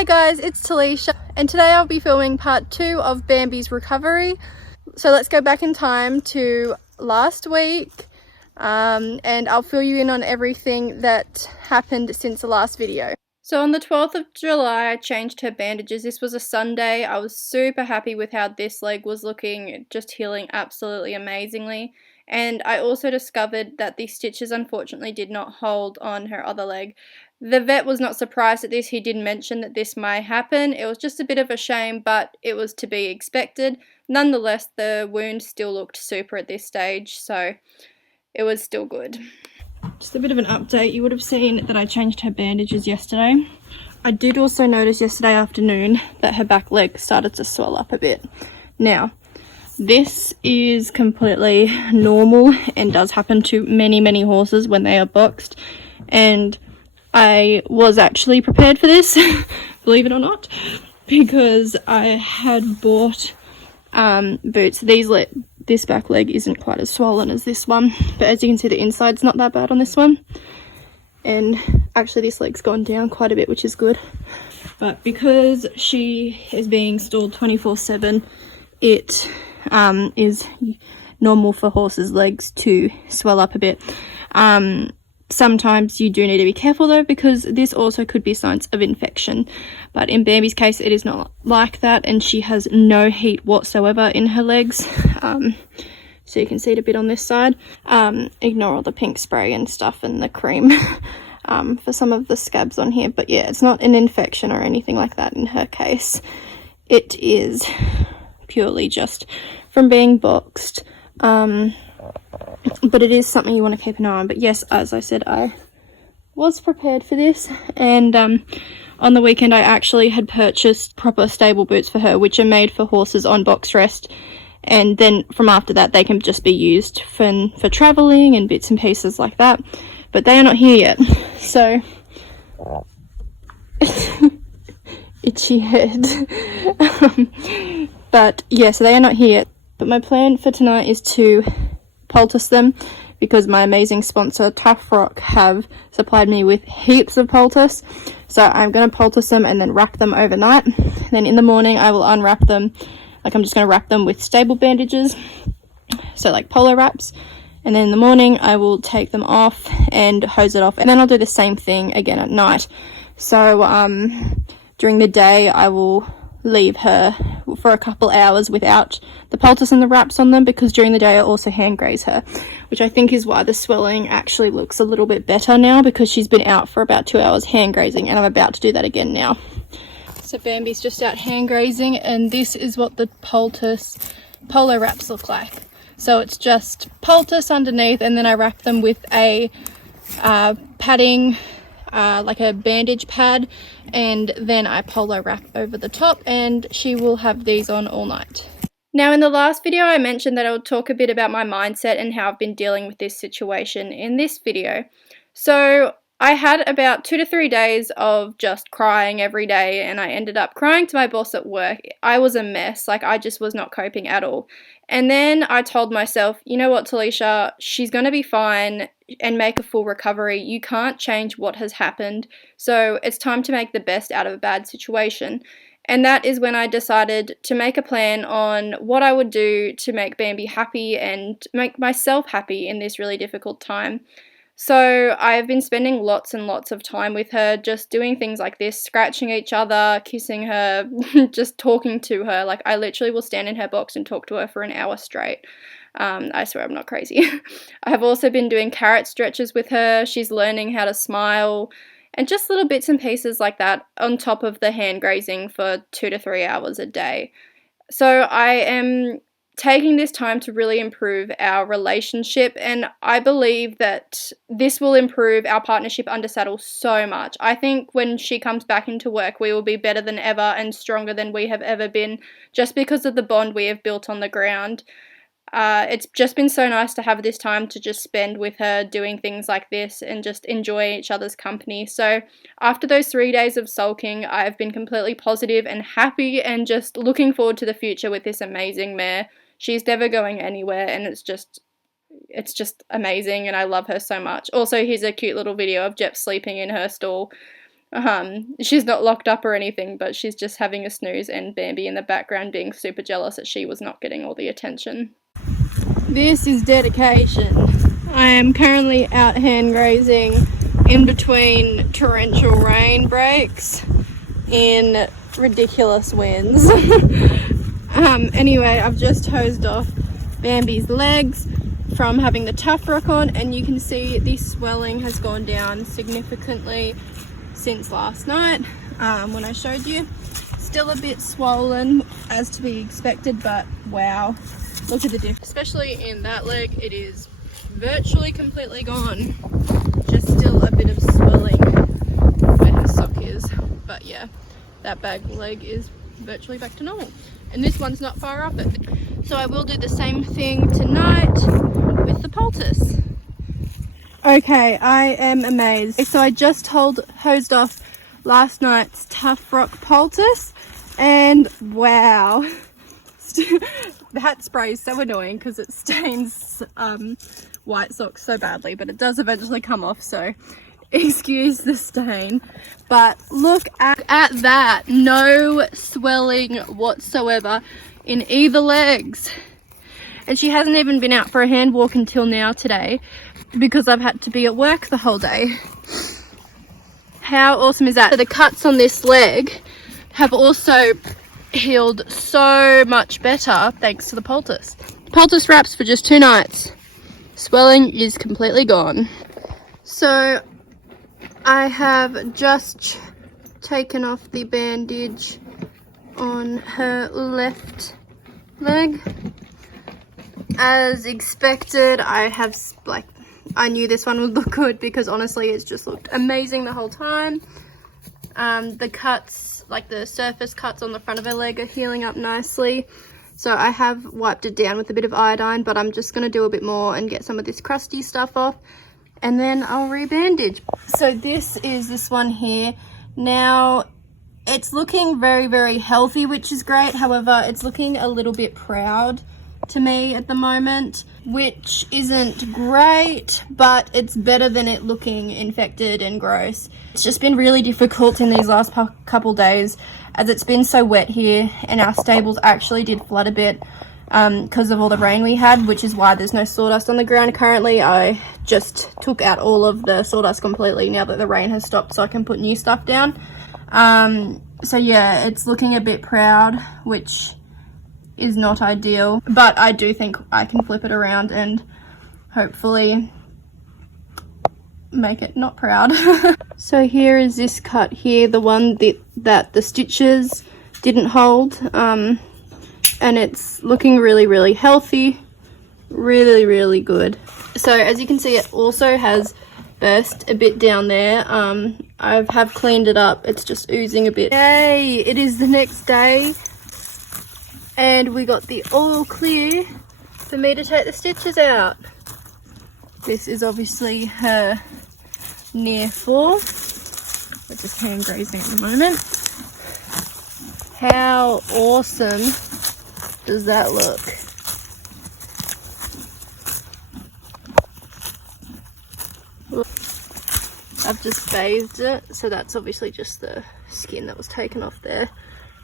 Hi guys, it's Talisha and today I'll be filming part 2 of Bambi's recovery. So let's go back in time to last week and I'll fill you in on everything that happened since the last video. So on the 12th of July I changed her bandages. This was a Sunday. I was super happy with how this leg was looking, just healing absolutely amazingly. And I also discovered that the stitches unfortunately did not hold on her other leg. The vet was not surprised at this. He did mention that this might happen. It was just a bit of a shame, but it was to be expected. Nonetheless, the wound still looked super at this stage, so it was still good. Just a bit of an update. You would have seen that I changed her bandages yesterday. I did also notice yesterday afternoon that her back leg started to swell up a bit. Now, this is completely normal and does happen to many horses when they are boxed, and I was actually prepared for this, believe it or not, because I had bought boots. This back leg isn't quite as swollen as this one, but as you can see the inside's not that bad on this one, and actually this leg's gone down quite a bit, which is good. But because she is being stalled 24/7, it is normal for horses' legs to swell up a bit. Sometimes you do need to be careful though, because this also could be signs of infection, but in Bambi's case it is not like that, and she has no heat whatsoever in her legs. So you can see it a bit on this side. Ignore all the pink spray and stuff and the cream for some of the scabs on here, but yeah, it's not an infection or anything like that in her case. It is purely just from being boxed. But it is something you want to keep an eye on. But yes, as I said, I was prepared for this, and on the weekend I actually had purchased proper stable boots for her, which are made for horses on box rest, and then from after that they can just be used for travelling and bits and pieces like that. But they are not here yet, so itchy head. But yeah, so they are not here yet. But my plan for tonight is to poultice them, because my amazing sponsor TuffRock have supplied me with heaps of poultice. So I'm going to poultice them and then wrap them overnight. Then in the morning I will unwrap them. Like, I'm just going to wrap them with stable bandages, so like polo wraps, and then in the morning I will take them off and hose it off, and then I'll do the same thing again at night. So during the day I will leave her for a couple hours without the poultice and the wraps on them, because during the day I'll also hand graze her, which I think is why the swelling actually looks a little bit better now, because she's been out for about 2 hours hand grazing, and I'm about to do that again now. So Bambi's just out hand grazing, and this is what the poultice polo wraps look like. So it's just poultice underneath, and then I wrap them with a padding, like a bandage pad, and then I polo wrap over the top, and she will have these on all night. Now, in the last video I mentioned that I would talk a bit about my mindset and how I've been dealing with this situation in this video. So I had about 2 to 3 days of just crying every day, and I ended up crying to my boss at work. I was a mess, like I just was not coping at all. And then I told myself, you know what, Talisha, she's going to be fine and make a full recovery. You can't change what has happened, so it's time to make the best out of a bad situation. And that is when I decided to make a plan on what I would do to make Bambi happy and make myself happy in this really difficult time. So I've been spending lots and lots of time with her, just doing things like this, scratching each other, kissing her, just talking to her. Like, I literally will stand in her box and talk to her for an hour straight. I swear I'm not crazy. I have also been doing carrot stretches with her. She's learning how to smile, and just little bits and pieces like that on top of the hand grazing for 2 to 3 hours a day. So I am taking this time to really improve our relationship, and I believe that this will improve our partnership under saddle so much. I think when she comes back into work we will be better than ever and stronger than we have ever been, just because of the bond we have built on the ground. It's just been so nice to have this time to just spend with her doing things like this and just enjoy each other's company. So after those 3 days of sulking, I've been completely positive and happy and just looking forward to the future with this amazing mare. She's never going anywhere, and it's just amazing, and I love her so much. Also, here's a cute little video of Jep sleeping in her stall. She's not locked up or anything, but she's just having a snooze, and Bambi in the background being super jealous that she was not getting all the attention. This is dedication. I am currently out hand grazing in between torrential rain breaks in ridiculous winds. Anyway, I've just hosed off Bambi's legs from having the TuffRock on, and you can see this swelling has gone down significantly since last night when I showed you. Still a bit swollen as to be expected, but wow, look at the difference. Especially in that leg, it is virtually completely gone. Just still a bit of swelling where her sock is, but yeah, that back leg is virtually back to normal, and this one's not far off it. So I will do the same thing tonight with the poultice. Okay, I am amazed. So I just hosed off last night's TuffRock poultice, and wow, that spray is so annoying because it stains white socks so badly, but it does eventually come off, so excuse the stain. But look at that, no swelling whatsoever in either legs. And she hasn't even been out for a hand walk until now today, because I've had to be at work the whole day. How awesome is that? So the cuts on this leg have also healed so much better thanks to the poultice. Poultice wraps for just 2 nights. Swelling is completely gone. So I have just taken off the bandage on her left leg. As expected, I knew this one would look good because honestly it's just looked amazing the whole time. The cuts, like the surface cuts on the front of her leg, are healing up nicely. So I have wiped it down with a bit of iodine, but I'm just going to do a bit more and get some of this crusty stuff off, and then I'll rebandage. So this is this one here. Now it's looking very, very healthy, which is great. However, it's looking a little bit proud to me at the moment, which isn't great, but it's better than it looking infected and gross. It's just been really difficult in these last couple days as it's been so wet here, and our stables actually did flood a bit because of all the rain we had, which is why there's no sawdust on the ground currently. I just took out all of the sawdust completely now that the rain has stopped, so I can put new stuff down. So yeah, it's looking a bit proud, which is not ideal, but I do think I can flip it around and hopefully make it not proud. So here is this cut here, the one that the stitches didn't hold, and it's looking really, really healthy, really, really good. So as you can see, it also has burst a bit down there. I have cleaned it up, it's just oozing a bit. Yay, it is the next day, and we got the all clear for me to take the stitches out. This is obviously her near fall. We're just hand grazing at the moment. How awesome does that look? I've just bathed it, so that's obviously just the skin that was taken off there,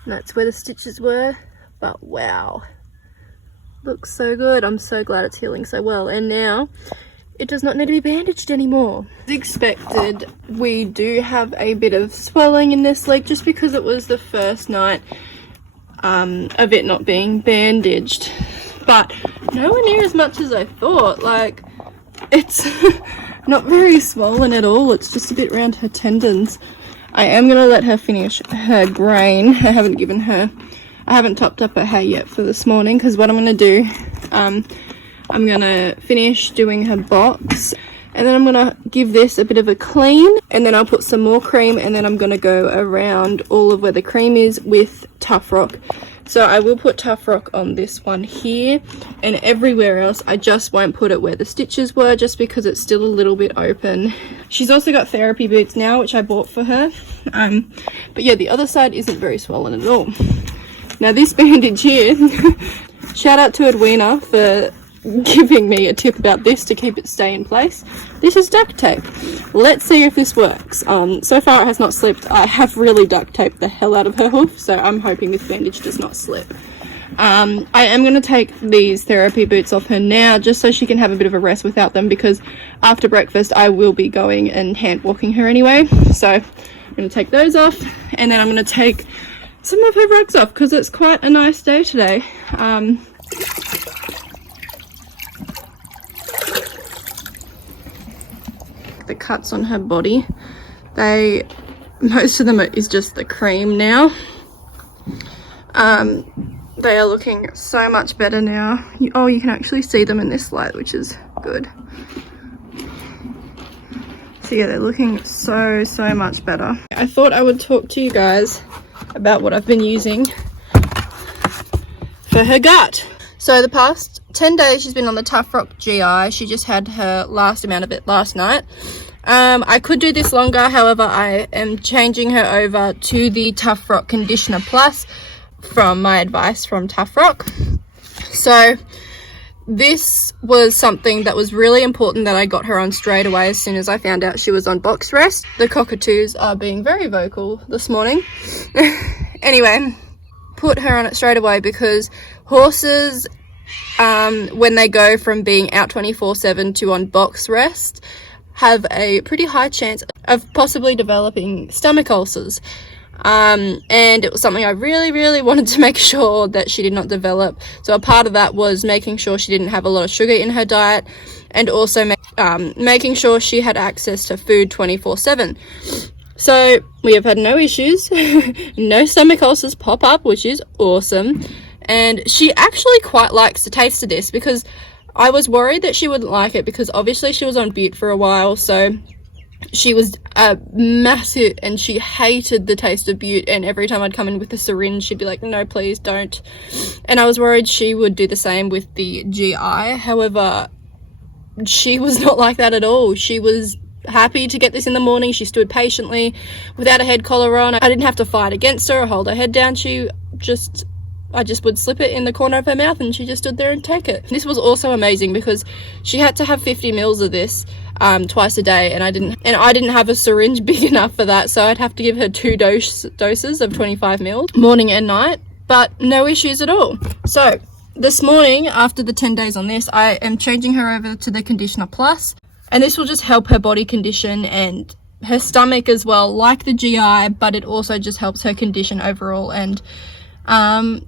and that's where the stitches were. But wow, looks so good. I'm so glad it's healing so well, and now it does not need to be bandaged anymore. As expected, we do have a bit of swelling in this leg just because it was the first night of it not being bandaged, but nowhere near as much as I thought. Like, it's not very swollen at all, it's just a bit around her tendons. I am going to let her finish her grain. I haven't topped up her hay yet for this morning, because what I'm going to do, I'm going to finish doing her box, and then I'm going to give this a bit of a clean, and then I'll put some more cream, and then I'm going to go around all of where the cream is with TuffRock. So I will put TuffRock on this one here and everywhere else. I just won't put it where the stitches were, just because it's still a little bit open. She's also got therapy boots now, which I bought for her. But yeah, the other side isn't very swollen at all. Now this bandage here, shout out to Edwina for giving me a tip about this to keep it stay in place. This is duct tape. Let's see if this works. So far it has not slipped. I have really duct taped the hell out of her hoof, so I'm hoping this bandage does not slip. I am going to take these therapy boots off her now just so she can have a bit of a rest without them, because after breakfast I will be going and hand walking her anyway. So I'm going to take those off, and then I'm going to take some of her rugs off because it's quite a nice day today. The cuts on her body, most of them is just the cream now. They are looking so much better now. You can actually see them in this light, which is good. So yeah, they're looking so much better. I thought I would talk to you guys about what I've been using for her gut. So the past 10 days she's been on the TuffRock GI. She just had her last amount of it last night. I could do this longer, however I am changing her over to the TuffRock Conditioner Plus from my advice from TuffRock. So this was something that was really important that I got her on straight away as soon as I found out she was on box rest. The cockatoos are being very vocal this morning. Anyway, put her on it straight away because horses, when they go from being out 24/7 to on box rest, have a pretty high chance of possibly developing stomach ulcers. And it was something I really wanted to make sure that she did not develop. So a part of that was making sure she didn't have a lot of sugar in her diet, and also making sure she had access to food 24/7. So we have had no issues, no stomach ulcers pop up, which is awesome. And she actually quite likes the taste of this, because I was worried that she wouldn't like it, because obviously she was on bute for a while, so she was massive and she hated the taste of bute, and every time I'd come in with a syringe she'd be like, no please don't. And I was worried she would do the same with the GI. However, she was not like that at all. She was happy to get this in the morning. She stood patiently without a head collar on. I didn't have to fight against her or hold her head down. I just would slip it in the corner of her mouth and she just stood there and take it. This was also amazing because she had to have 50 mils of this twice a day, and I didn't have a syringe big enough for that, so I'd have to give her 2 doses of 25 mils morning and night, but no issues at all. So this morning, after the 10 days on this, I am changing her over to the Conditioner Plus, and this will just help her body condition and her stomach as well, like the GI, but it also just helps her condition overall. And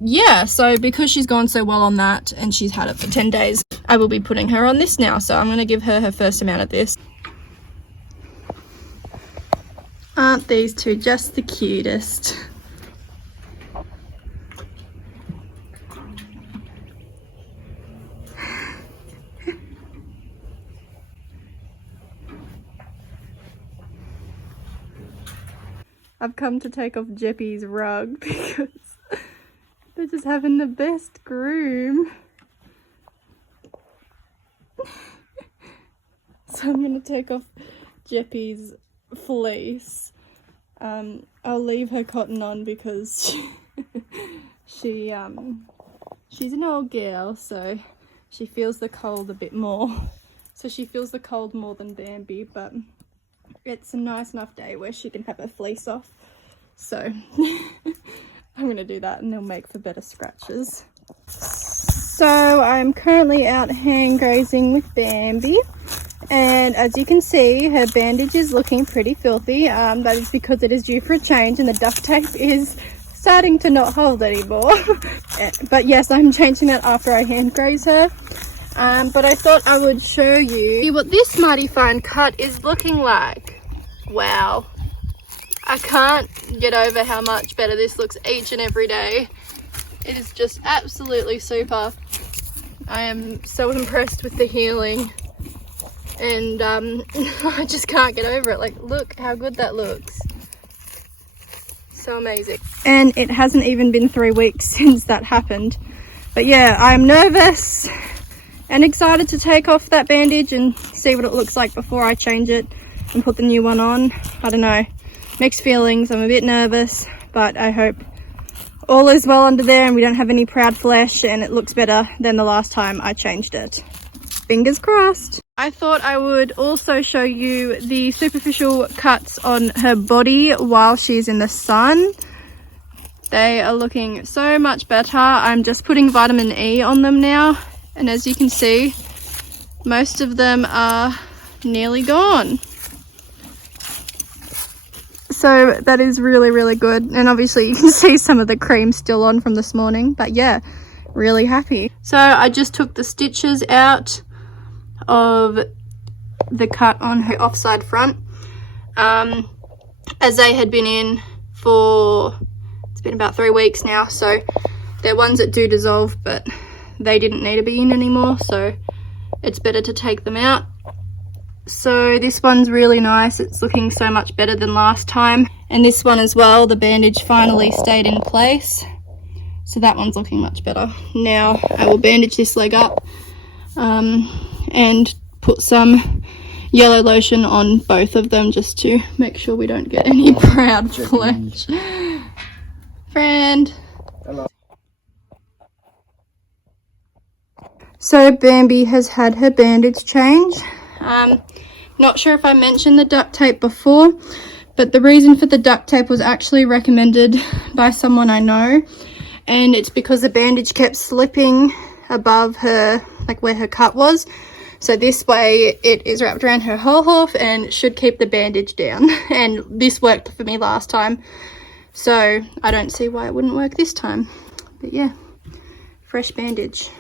yeah, so because she's gone so well on that and she's had it for 10 days, I will be putting her on this now. So I'm going to give her first amount of this. Aren't these two just the cutest? I've come to take off Jeppy's rug because they're just having the best groom. So I'm going to take off Jeppy's fleece. I'll leave her cotton on because she's an old girl, so she feels the cold a bit more. So she feels the cold more than Bambi, but it's a nice enough day where she can have her fleece off. So I'm going to do that, and they'll make for better scratches. So I'm currently out hand grazing with Bambi, and as you can see, her bandage is looking pretty filthy. That is because it is due for a change and the duct tape is starting to not hold anymore. But yes, I'm changing that after I hand graze her. But I thought I would show you what this mighty fine cut is looking like. Wow. I can't get over how much better this looks each and every day. It is just absolutely super. I am so impressed with the healing, and I just can't get over it. Like, look how good that looks. So amazing. And it hasn't even been 3 weeks since that happened. But yeah, I'm nervous and excited to take off that bandage and see what it looks like before I change it and put the new one on. I don't know, mixed feelings. I'm a bit nervous, but I hope all is well under there and we don't have any proud flesh, and it looks better than the last time I changed it. Fingers crossed. I thought I would also show you the superficial cuts on her body while she's in the sun. They are looking so much better. I'm just putting vitamin E on them now, and as you can see, most of them are nearly gone. So that is really, really good. And obviously you can see some of the cream still on from this morning, but yeah, really happy. So I just took the stitches out of the cut on her offside front, as they had been in for, it's been about 3 weeks now, so they're ones that do dissolve, but they didn't need to be in anymore, so it's better to take them out. So this one's really nice. It's looking so much better than last time, and this one as well, the bandage finally stayed in place, so that one's looking much better. Now I will bandage this leg up and put some yellow lotion on both of them just to make sure we don't get any proud flesh. Friend. Hello. So Bambi has had her bandage change. Not sure if I mentioned the duct tape before, but the reason for the duct tape was actually recommended by someone I know, and it's because the bandage kept slipping above her, like where her cut was. So this way it is wrapped around her whole hoof and should keep the bandage down, and this worked for me last time, so I don't see why it wouldn't work this time. But yeah, fresh bandage.